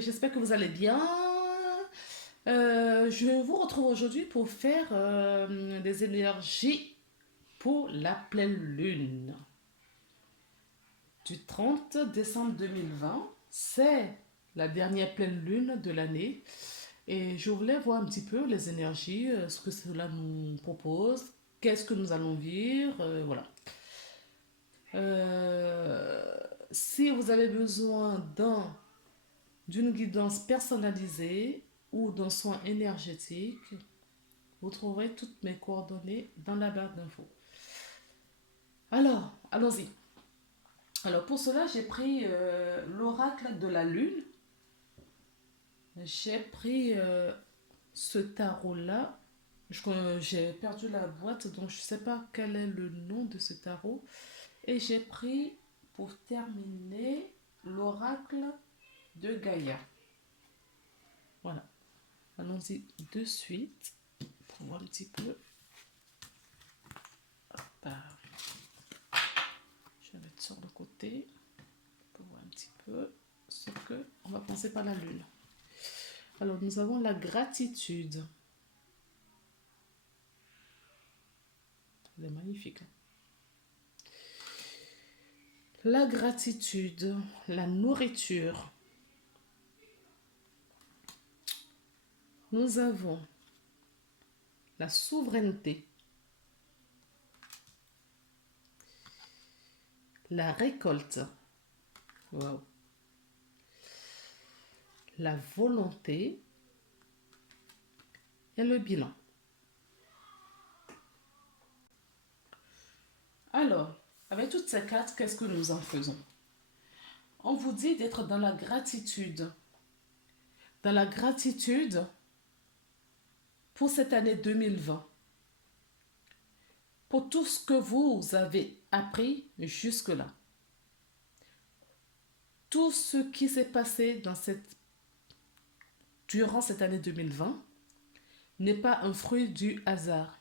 j'espère que vous allez bien. Je vous retrouve aujourd'hui pour faire des énergies pour la pleine lune du 30 décembre 2020. C'est la dernière pleine lune de l'année et je voulais voir un petit peu les énergies, ce que cela nous propose, qu'est-ce que nous allons vivre, voilà. Euh, Si vous avez besoin d'une guidance personnalisée ou d'un soin énergétique, vous trouverez toutes mes coordonnées dans la barre d'infos. Alors, allons-y. Alors, pour cela, j'ai pris l'oracle de la lune. J'ai pris ce tarot-là. J'ai perdu la boîte, donc je ne sais pas quel est le nom de ce tarot. Et j'ai pris, pour terminer, l'oracle de Gaïa. Voilà. Allons-y de suite pour voir un petit peu. Je vais mettre sur le côté pour voir un petit peu ce que on va penser par la lune. Alors, nous avons la gratitude. Elle est magnifique. La gratitude, la nourriture. Nous avons la souveraineté, la récolte, wow, la volonté et le bilan. Alors, avec toutes ces cartes, qu'est-ce que nous en faisons? On vous dit d'être dans la gratitude. Dans la gratitude pour cette année 2020. Pour tout ce que vous avez appris jusque-là. Tout ce qui s'est passé durant cette année 2020 n'est pas un fruit du hasard.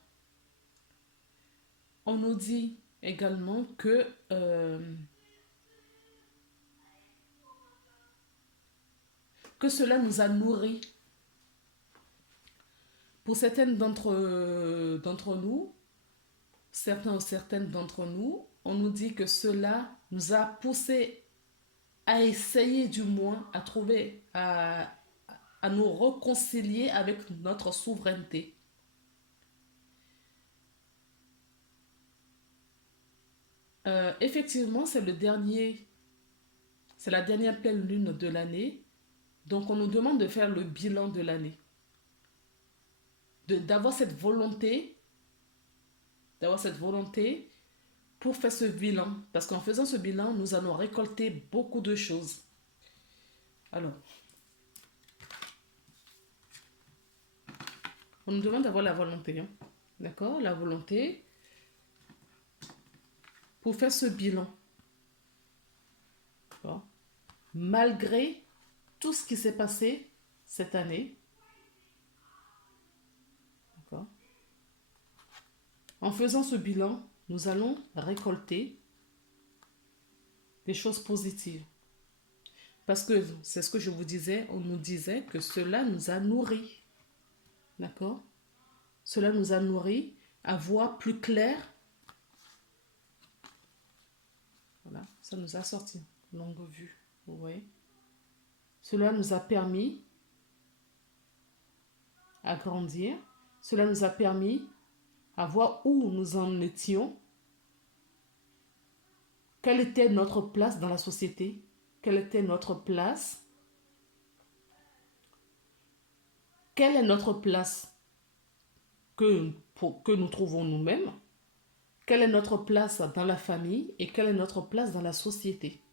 On nous dit également que cela nous a nourris. Pour certaines d'entre nous, certains ou certaines d'entre nous, on nous dit que cela nous a poussé à essayer du moins à trouver, à nous réconcilier avec notre souveraineté. Effectivement, c'est la dernière pleine lune de l'année. Donc, on nous demande de faire le bilan de l'année. D'avoir cette volonté, pour faire ce bilan. Parce qu'en faisant ce bilan, nous allons récolter beaucoup de choses. Alors, on nous demande d'avoir la volonté. Hein. D'accord? La volonté pour faire ce bilan. D'accord? Malgré tout ce qui s'est passé cette année. D'accord? En faisant ce bilan, nous allons récolter des choses positives. Parce que c'est ce que je vous disais, on nous disait que cela nous a nourris. D'accord? Cela nous a nourris à voir plus clair. Voilà, ça nous a sorti longue vue. Vous voyez? Cela nous a permis à grandir. Cela nous a permis à voir où nous en étions. Quelle était notre place dans la société? Quelle était notre place? Quelle est notre place que nous trouvons nous-mêmes? Quelle est notre place dans la famille et quelle est notre place dans la société?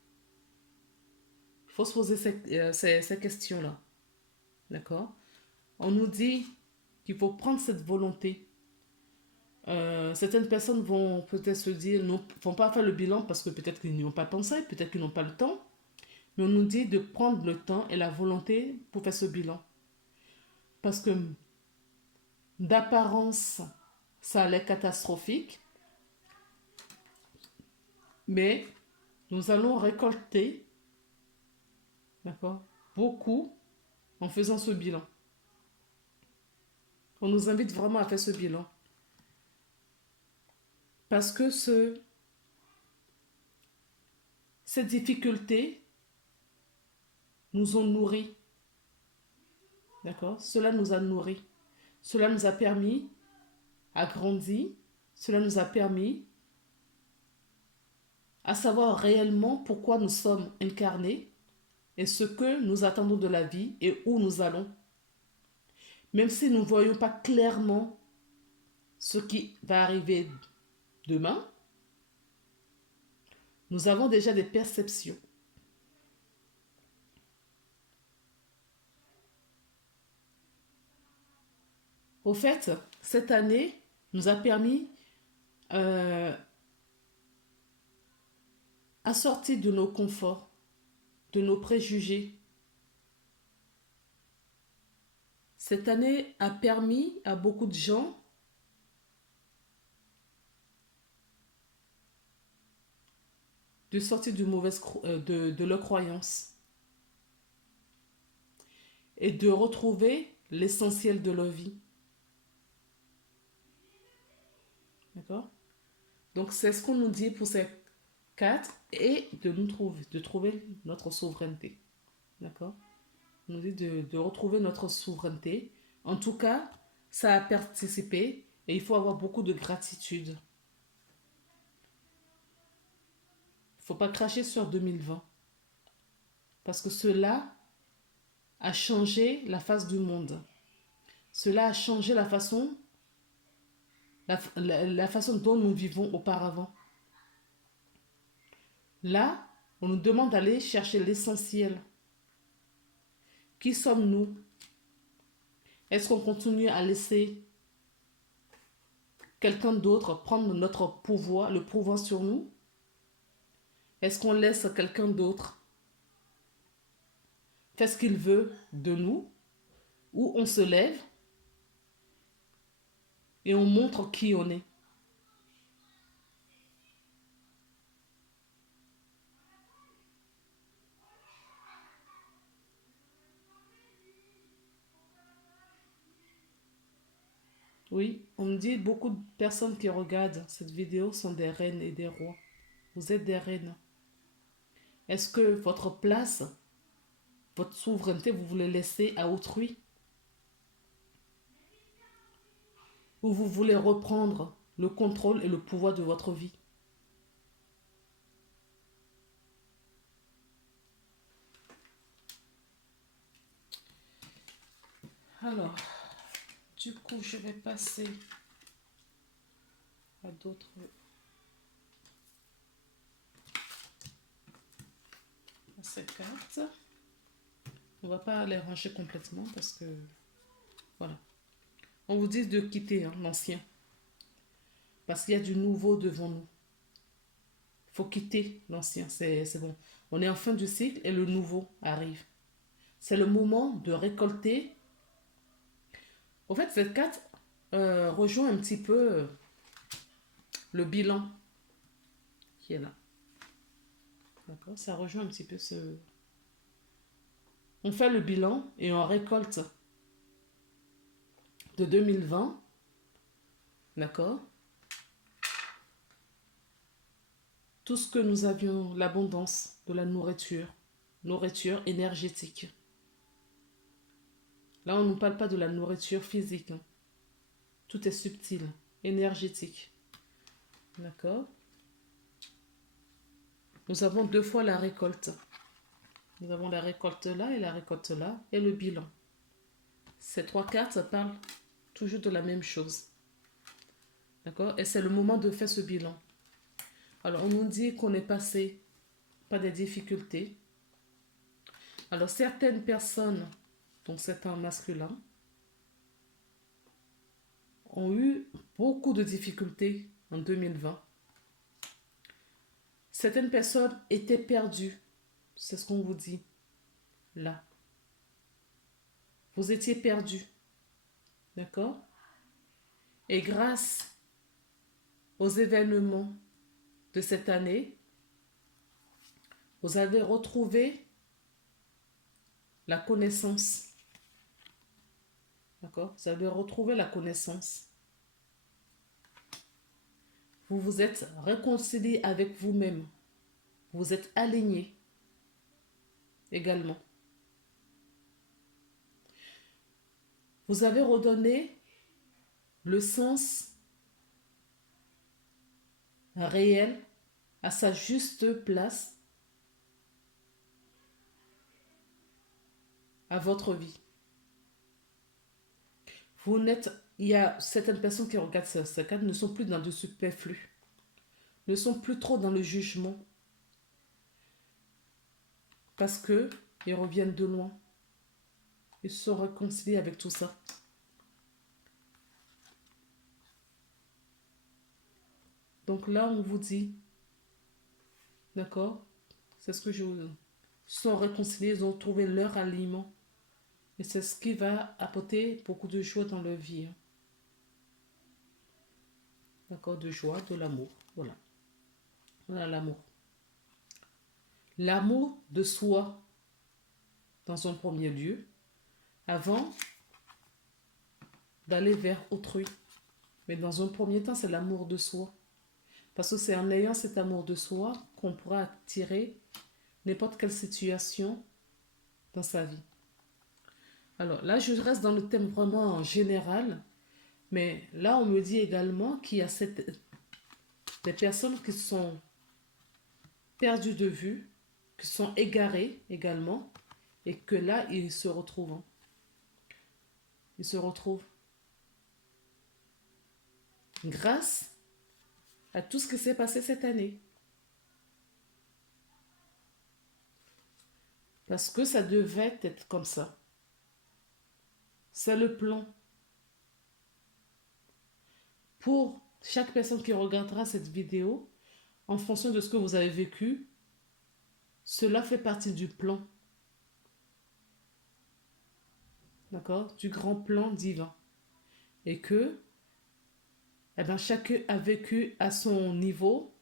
Il faut se poser ces questions-là. D'accord? On nous dit qu'il faut prendre cette volonté. Certaines personnes vont peut-être se dire, ne vont pas faire le bilan parce que peut-être qu'ils n'y ont pas pensé, peut-être qu'ils n'ont pas le temps. Mais on nous dit de prendre le temps et la volonté pour faire ce bilan. Parce que d'apparence, ça a l'air catastrophique. Mais nous allons récolter, d'accord, beaucoup en faisant ce bilan. On nous invite vraiment à faire ce bilan. Parce que ces difficultés nous ont nourris. D'accord? Cela nous a nourris. Cela nous a permis à grandir. Cela nous a permis à savoir réellement pourquoi nous sommes incarnés et ce que nous attendons de la vie et où nous allons. Même si nous ne voyons pas clairement ce qui va arriver demain, nous avons déjà des perceptions. Au fait, cette année nous a permis à sortir de nos conforts, de nos préjugés. Cette année a permis à beaucoup de gens de sortir de leurs croyances et de retrouver l'essentiel de leur vie. D'accord? Donc c'est ce qu'on nous dit pour ces 4 et de trouver notre souveraineté. D'accord? On nous dit de retrouver notre souveraineté. En tout cas, ça a participé et il faut avoir beaucoup de gratitude. Il ne faut pas cracher sur 2020 parce que cela a changé la face du monde. Cela a changé la façon dont nous vivons auparavant. Là, on nous demande d'aller chercher l'essentiel. Qui sommes-nous? Est-ce qu'on continue à laisser quelqu'un d'autre prendre notre pouvoir, le pouvoir sur nous? Est-ce qu'on laisse quelqu'un d'autre faire ce qu'il veut de nous? Ou on se lève et on montre qui on est? Oui, on me dit beaucoup de personnes qui regardent cette vidéo sont des reines et des rois. Vous êtes des reines. Est-ce que votre place, votre souveraineté, vous voulez laisser à autrui? Ou vous voulez reprendre le contrôle et le pouvoir de votre vie? Alors, du coup, je vais passer à d'autres... à ces cartes. On va pas les ranger complètement parce que... Voilà. On vous dit de quitter l'ancien. Parce qu'il y a du nouveau devant nous. Il faut quitter l'ancien, c'est bon. On est en fin du cycle et le nouveau arrive. C'est le moment de récolter. Au fait, cette carte rejoint un petit peu le bilan qui est là. D'accord? Ça rejoint un petit peu ce... On fait le bilan et on récolte de 2020. D'accord? Tout ce que nous avions, l'abondance de la nourriture énergétique. Là, on ne nous parle pas de la nourriture physique. Tout est subtil, énergétique. D'accord? Nous avons 2 fois la récolte. Nous avons la récolte là et la récolte là et le bilan. Ces 3 cartes, ça parle toujours de la même chose. D'accord? Et c'est le moment de faire ce bilan. Alors, on nous dit qu'on est passé par des difficultés. Alors, certaines personnes, donc c'est un masculin, ont eu beaucoup de difficultés en 2020. Certaines personnes étaient perdues. C'est ce qu'on vous dit là. Vous étiez perdus. D'accord? Et grâce aux événements de cette année, vous avez retrouvé la connaissance. D'accord? Vous allez retrouver la connaissance. Vous vous êtes réconcilié avec vous-même. Vous êtes aligné également. Vous avez redonné le sens réel à sa juste place à votre vie. Vous n'êtes, il y a certaines personnes qui regardent ce cadre ne sont plus dans le superflu, ne sont plus trop dans le jugement parce que ils reviennent de loin. Ils se sont réconciliés avec tout ça. Donc là, on vous dit, d'accord? C'est ce que je vous dis. Ils se sont réconciliés, ils ont trouvé leur aliment. Et c'est ce qui va apporter beaucoup de joie dans leur vie. Hein. D'accord? De joie, de l'amour. Voilà. Voilà l'amour. L'amour de soi, dans un premier lieu, avant d'aller vers autrui. Mais dans un premier temps, c'est l'amour de soi. Parce que c'est en ayant cet amour de soi qu'on pourra attirer n'importe quelle situation dans sa vie. Alors là, je reste dans le thème vraiment général, mais là, on me dit également qu'il y a des personnes qui sont perdues de vue, qui sont égarées également, et que là, ils se retrouvent. Hein. Ils se retrouvent grâce à tout ce qui s'est passé cette année. Parce que ça devait être comme ça. C'est le plan. Pour chaque personne qui regardera cette vidéo, en fonction de ce que vous avez vécu, cela fait partie du plan. D'accord? Du grand plan divin. Et que eh bien, chacun a vécu à son niveau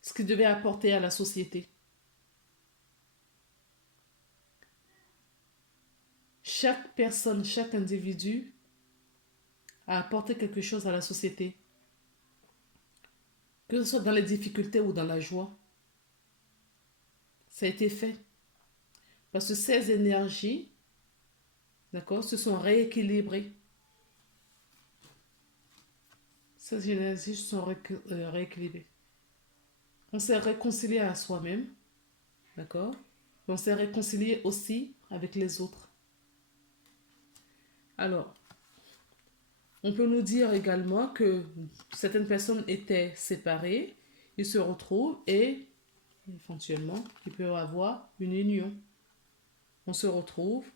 ce qu'il devait apporter à la société. Chaque personne, chaque individu a apporté quelque chose à la société. Que ce soit dans les difficultés ou dans la joie. Ça a été fait. Parce que ces énergies, d'accord, se sont rééquilibrées. Ces énergies se sont rééquilibrées. On s'est réconcilié à soi-même, d'accord? On s'est réconcilié aussi avec les autres. Alors, on peut nous dire également que certaines personnes étaient séparées, ils se retrouvent et éventuellement, il peut y avoir une union. On se retrouve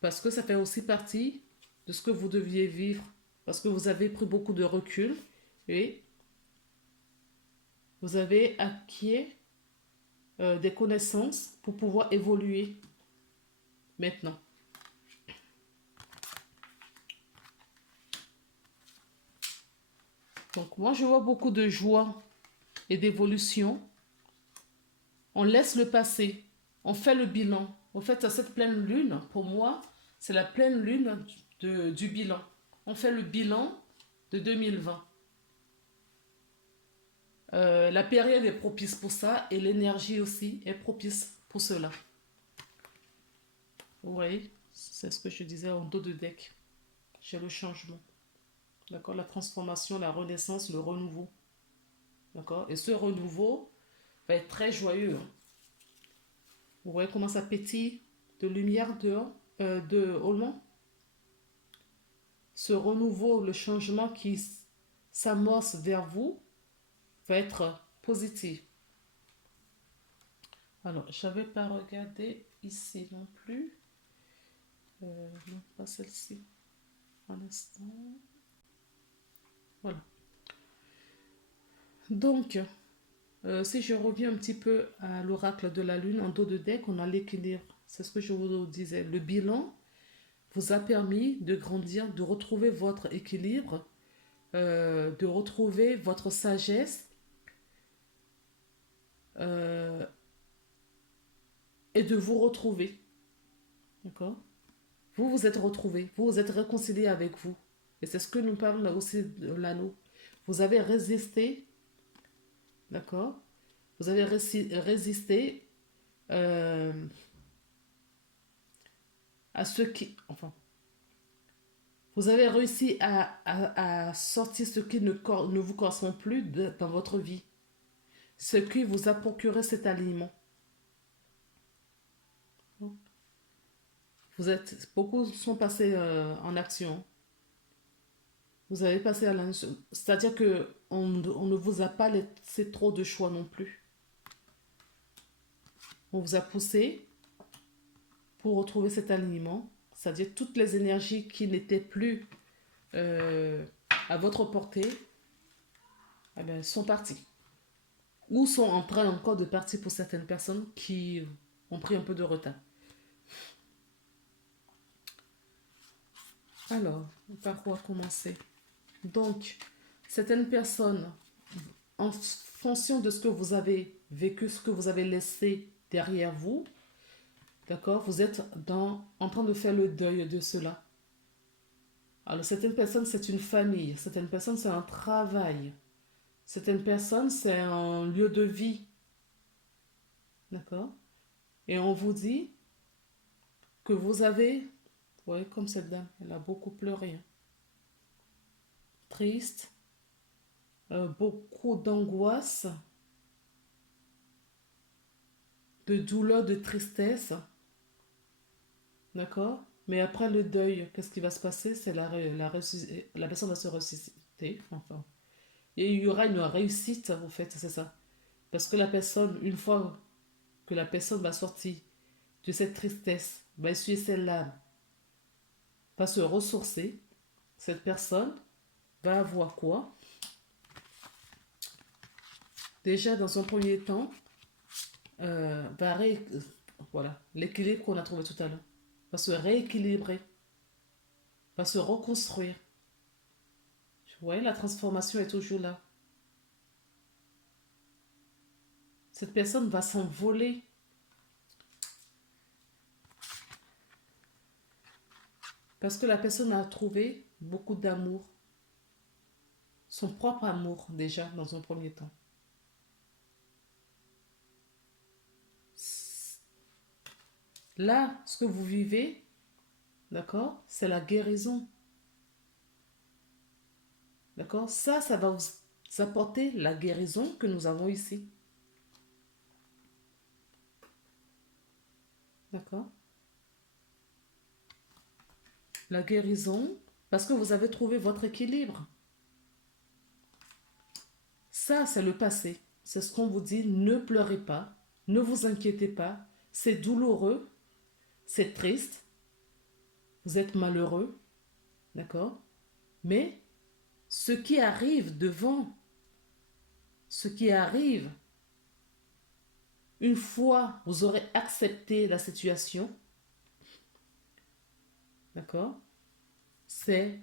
parce que ça fait aussi partie de ce que vous deviez vivre, parce que vous avez pris beaucoup de recul et vous avez acquis des connaissances pour pouvoir évoluer maintenant. Donc moi, je vois beaucoup de joie et d'évolution. On laisse le passé, on fait le bilan. En fait, cette pleine lune, pour moi, c'est la pleine lune du bilan. On fait le bilan de 2020. La période est propice pour ça et l'énergie aussi est propice pour cela. Vous voyez, c'est ce que je disais en dos de deck. J'ai le changement. D'accord? La transformation, la renaissance, le renouveau. D'accord? Et ce renouveau va être très joyeux. Hein. Vous voyez comment ça pétille de lumière dehors, au loin? Ce renouveau, le changement qui s'amorce vers vous va être positif. Alors, je n'avais pas regardé ici non plus. Non, pas celle-ci. Un instant. Voilà. Donc, si je reviens un petit peu à l'oracle de la lune, en dos de deck, on a l'équilibre. C'est ce que je vous disais. Le bilan vous a permis de grandir, de retrouver votre équilibre, de retrouver votre sagesse, et de vous retrouver. D'accord? Vous vous êtes retrouvés, vous vous êtes réconciliés avec vous. Et c'est ce que nous parle aussi de l'anneau. Vous avez résisté, d'accord? Vous avez résisté euh, à ceux qui... Enfin, vous avez réussi à sortir ce qui ne vous correspond plus dans votre vie. Ce qui vous a procuré cet aliment. Beaucoup sont passés en action. Vous avez passé à l'action. C'est-à-dire que on ne vous a pas laissé trop de choix non plus. On vous a poussé pour retrouver cet alignement. C'est-à-dire toutes les énergies qui n'étaient plus euh, à votre portée, eh bien, sont parties. Ou sont en train encore de partir pour certaines personnes qui ont pris un peu de retard. Alors, par quoi commencer? Donc, certaines personnes, en fonction de ce que vous avez vécu, ce que vous avez laissé derrière vous, d'accord, vous êtes en train de faire le deuil de cela. Alors, certaines personnes, c'est une famille. Certaines personnes, c'est un travail. Certaines personnes, c'est un lieu de vie. D'accord? Et on vous dit que vous avez, ouais, comme cette dame, elle a beaucoup pleuré, hein. Triste, beaucoup d'angoisse, de douleur, de tristesse. D'accord? Mais après le deuil, qu'est-ce qui va se passer? C'est la personne va se ressusciter. Enfin, et il y aura une réussite, en fait, c'est ça. Parce que la personne, une fois que la personne va sortir de cette tristesse, va essuyer ses larmes, va se ressourcer, cette personne va avoir quoi? Déjà, dans un premier temps, va voilà, l'équilibre qu'on a trouvé tout à l'heure, va se rééquilibrer, va se reconstruire. Vous voyez, la transformation est toujours là. Cette personne va s'envoler parce que la personne a trouvé beaucoup d'amour, son propre amour déjà dans un premier temps. Là, ce que vous vivez, d'accord, c'est la guérison. D'accord? Ça va vous apporter la guérison que nous avons ici. D'accord? La guérison, parce que vous avez trouvé votre équilibre. Ça, c'est le passé. C'est ce qu'on vous dit, ne pleurez pas, ne vous inquiétez pas. C'est douloureux, c'est triste, vous êtes malheureux, d'accord? Mais ce qui arrive devant, ce qui arrive, une fois vous aurez accepté la situation, d'accord? C'est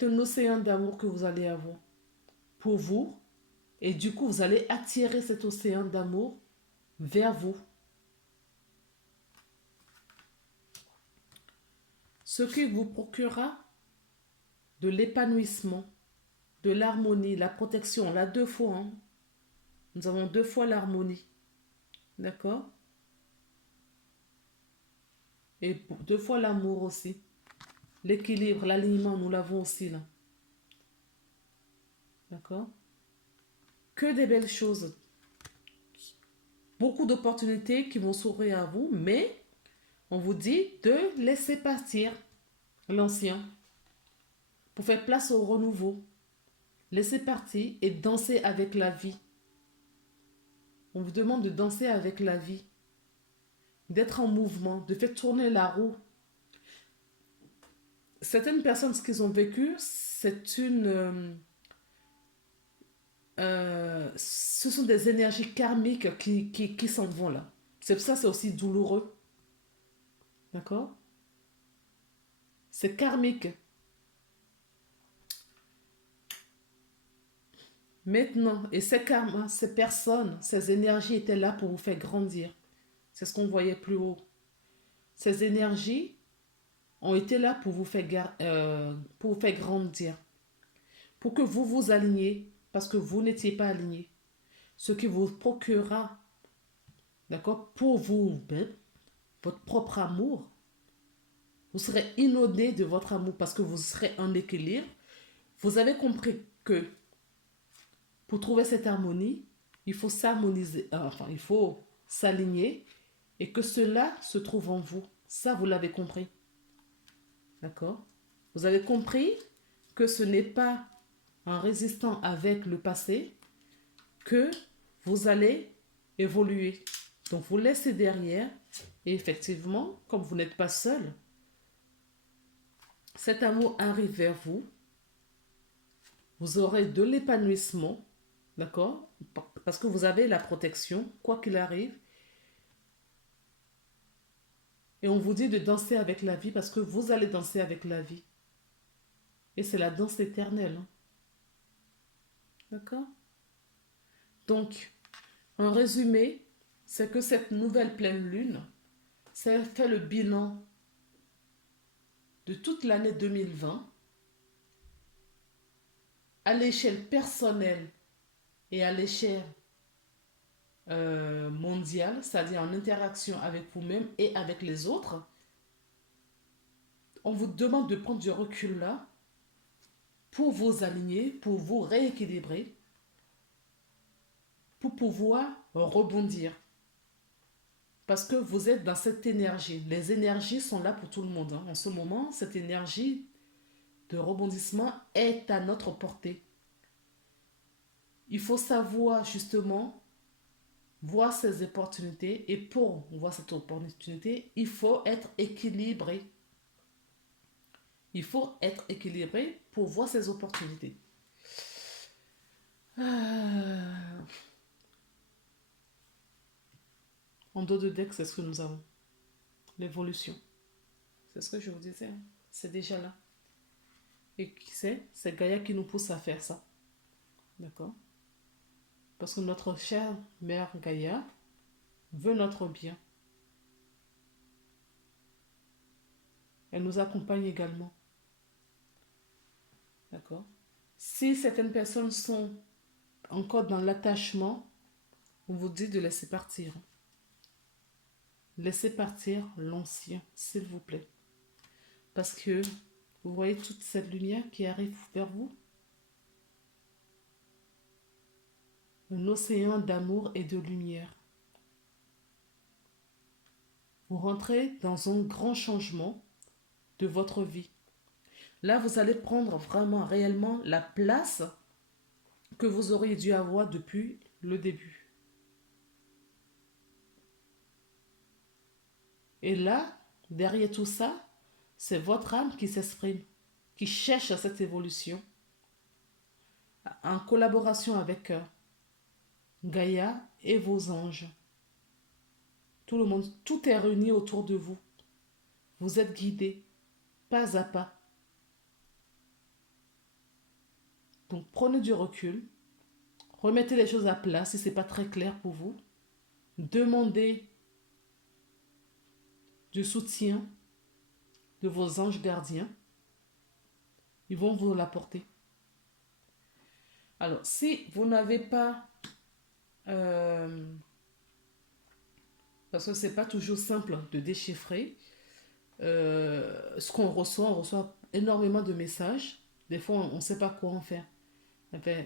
un océan d'amour que vous allez avoir pour vous. Et du coup, vous allez attirer cet océan d'amour vers vous. Ce qui vous procurera de l'épanouissement, de l'harmonie, la protection. Là, deux fois, hein. Nous avons deux fois l'harmonie. D'accord? Et deux fois l'amour aussi. L'équilibre, l'alignement, nous l'avons aussi là. D'accord? Que des belles choses. Beaucoup d'opportunités qui vont s'ouvrir à vous, mais on vous dit de laisser partir l'ancien pour faire place au renouveau. Laissez partir et danser avec la vie. On vous demande de danser avec la vie, d'être en mouvement, de faire tourner la roue. Certaines personnes, ce qu'ils ont vécu, ce sont des énergies karmiques qui s'en vont là. C'est pour ça que c'est aussi douloureux. D'accord? C'est karmique. Maintenant, et ces karmas, ces personnes, ces énergies étaient là pour vous faire grandir. C'est ce qu'on voyait plus haut. Ces énergies ont été là pour vous faire grandir, pour que vous vous aligniez, parce que vous n'étiez pas aligné. Ce qui vous procurera, d'accord, pour vous-même, votre propre amour. Vous serez inondé de votre amour parce que vous serez en équilibre. Vous avez compris que pour trouver cette harmonie, il faut s'harmoniser, enfin, il faut s'aligner et que cela se trouve en vous. Ça, vous l'avez compris. D'accord? Vous avez compris que ce n'est pas en résistant avec le passé que vous allez évoluer. Donc, vous laissez derrière et effectivement, comme vous n'êtes pas seul, cet amour arrive vers vous. Vous aurez de l'épanouissement, d'accord? Parce que vous avez la protection, quoi qu'il arrive. Et on vous dit de danser avec la vie parce que vous allez danser avec la vie. Et c'est la danse éternelle. Hein. D'accord? Donc, en résumé, c'est que cette nouvelle pleine lune, ça fait le bilan de toute l'année 2020 à l'échelle personnelle et à l'échelle mondiale, c'est-à-dire en interaction avec vous-même et avec les autres. On vous demande de prendre du recul là pour vous aligner, pour vous rééquilibrer, pour pouvoir rebondir. Parce que vous êtes dans cette énergie. Les énergies sont là pour tout le monde. Hein. En ce moment, cette énergie de rebondissement est à notre portée. Il faut savoir justement voir ces opportunités et pour voir cette opportunité, il faut être équilibré. Il faut être équilibré pour voir ces opportunités. En dos de deck, c'est ce que nous avons. L'évolution. C'est ce que je vous disais. Hein. C'est déjà là. Et qui sait, c'est Gaïa qui nous pousse à faire ça. D'accord? Parce que notre chère mère Gaïa veut notre bien. Elle nous accompagne également. D'accord? Si certaines personnes sont encore dans l'attachement, on vous dit de laisser partir. Laissez partir l'ancien, s'il vous plaît. Parce que vous voyez toute cette lumière qui arrive vers vous. Un océan d'amour et de lumière. Vous rentrez dans un grand changement de votre vie. Là, vous allez prendre vraiment, réellement la place que vous auriez dû avoir depuis le début. Et là, derrière tout ça, c'est votre âme qui s'exprime, qui cherche cette évolution en collaboration avec Gaïa et vos anges. Tout le monde, tout est réuni autour de vous. Vous êtes guidés, pas à pas. Donc prenez du recul, remettez les choses à plat si ce n'est pas très clair pour vous. Demandez du soutien de vos anges gardiens. Ils vont vous l'apporter. Alors, si vous n'avez pas... parce que ce n'est pas toujours simple de déchiffrer. Ce qu'on reçoit, on reçoit énormément de messages. Des fois, on ne sait pas quoi en faire. Enfin,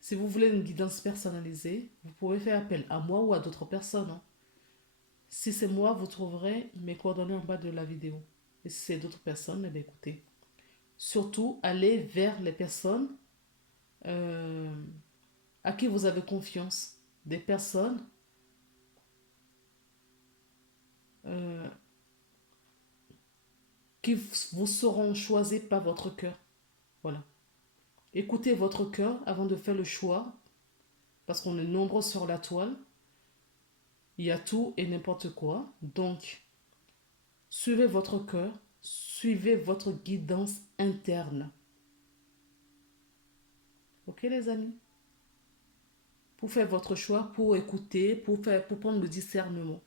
si vous voulez une guidance personnalisée, vous pouvez faire appel à moi ou à d'autres personnes. Hein. Si c'est moi, vous trouverez mes coordonnées en bas de la vidéo. Et si c'est d'autres personnes, eh bien, écoutez. Surtout, allez vers les personnes à qui vous avez confiance. Des personnes qui vous seront choisies par votre cœur. Voilà. Écoutez votre cœur avant de faire le choix, parce qu'on est nombreux sur la toile. Il y a tout et n'importe quoi. Donc, suivez votre cœur, suivez votre guidance interne. Ok les amis? pour faire votre choix, pour écouter, pour prendre le discernement.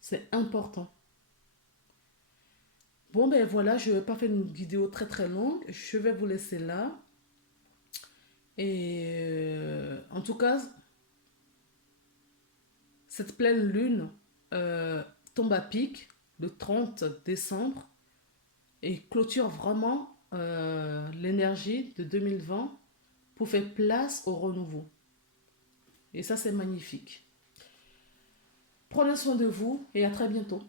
C'est important. Bon, ben voilà, je ne vais pas faire une vidéo très très longue. Je vais vous laisser là. Et en tout cas, cette pleine lune tombe à pic le 30 décembre et clôture vraiment l'énergie de 2020 pour faire place au renouveau. Et ça, c'est magnifique. Prenez soin de vous et à très bientôt.